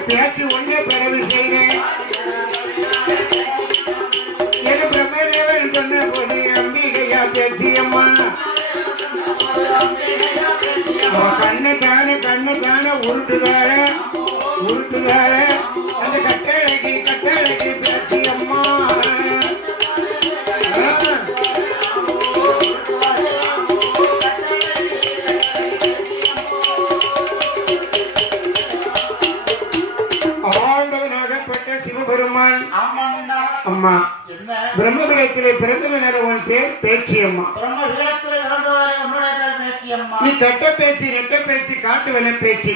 பேச்சு ஒன்னே பிறகு செய்வேன் என பிரம்மதேவன் சொன்ன போது அம்பிகையா பேச்சு அம்மா கண்ணு தானே உருட்டுதார அந்த கட்டளைக்கு பேச்சு அம்மா சிவபெருமான் அம்மா பிரம்மபீடத்திலே பிறந்தவனால உன் பேர் பேச்சு அம்மா நீ தட்ட பேச்சு நெட்ட பேச்சு காட்டுவன பேச்சு